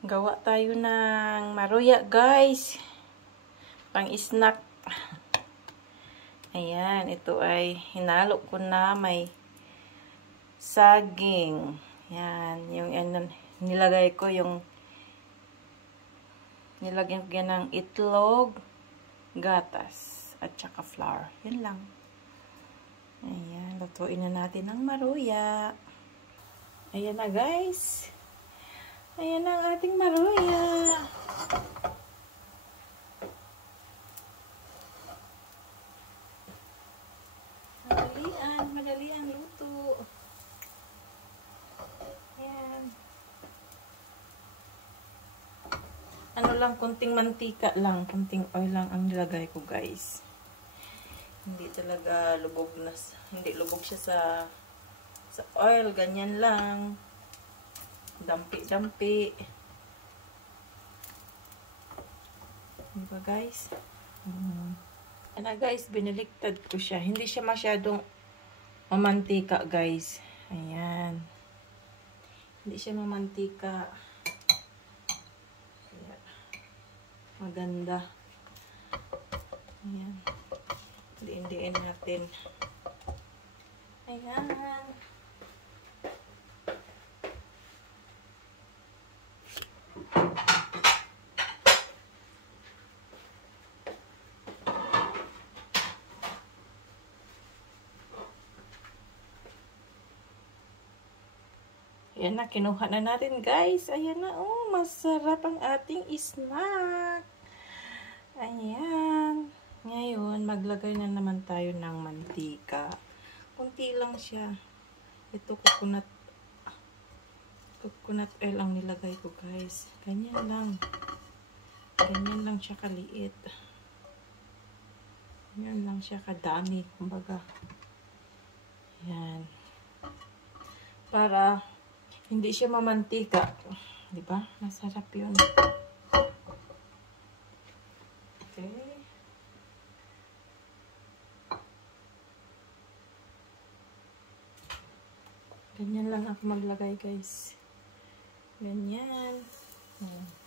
Gawa tayo ng maruya, guys. Pang-snack. Ayan, ito ay hinalo ko na may saging. Yan, yung nilagay ko yung nilagyan ko yan ng itlog, gatas, at saka flour. Yan lang. Ayan, lutuin na natin ang maruya. Ayan na, guys. Ayan na ang ating maruya. Madali ang luto. Ayan. Ano lang, kunting mantika lang, kunting oil lang ang nilagay ko, guys. Hindi talaga lubog na, hindi lubog siya sa oil, ganyan lang. Dampi-dampi. Diba, guys? Ano, guys, binaliktad ko siya. Hindi siya masyadong mamantika, guys. Ayan. Hindi siya mamantika. Kaya, maganda. Ayan. Diin-diin natin. Ayan. Ayan na, kinuha na natin, guys. Ayan na, oh, masarap ang ating snack. Ayan. Ngayon, maglagay na naman tayo ng mantika. Kunti lang siya. Ito, coconut oil ang nilagay ko, guys. Ganyan lang. Ganyan lang siya kaliit. Ganyan lang siya kadami, kumbaga. Ayan. Para hindi siya mamantika. Diba? Masarap yun. Okay. Ganyan lang ako maglagay, guys. Ganyan. Ayan.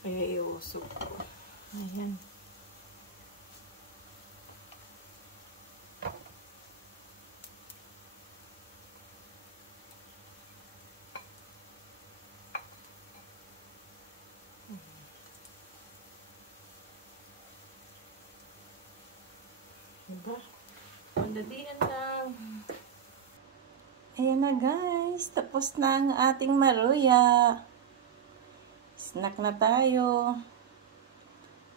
Kaya iusog ko. Ayan. Diba? Madalian lang. Ayan na, guys. Tapos na ang ating maruya. Snack na tayo.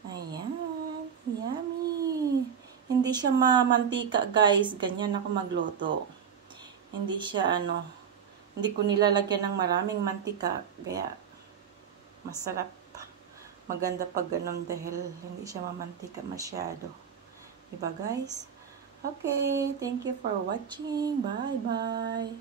Ayan. Yummy. Hindi siya mamantika, guys. Ganyan ako magluto. Hindi siya, hindi ko nilalagyan ng maraming mantika. Kaya, masarap. Maganda pag ganun dahil hindi siya mamantika masyado. Diba, guys? Okay. Thank you for watching. Bye-bye.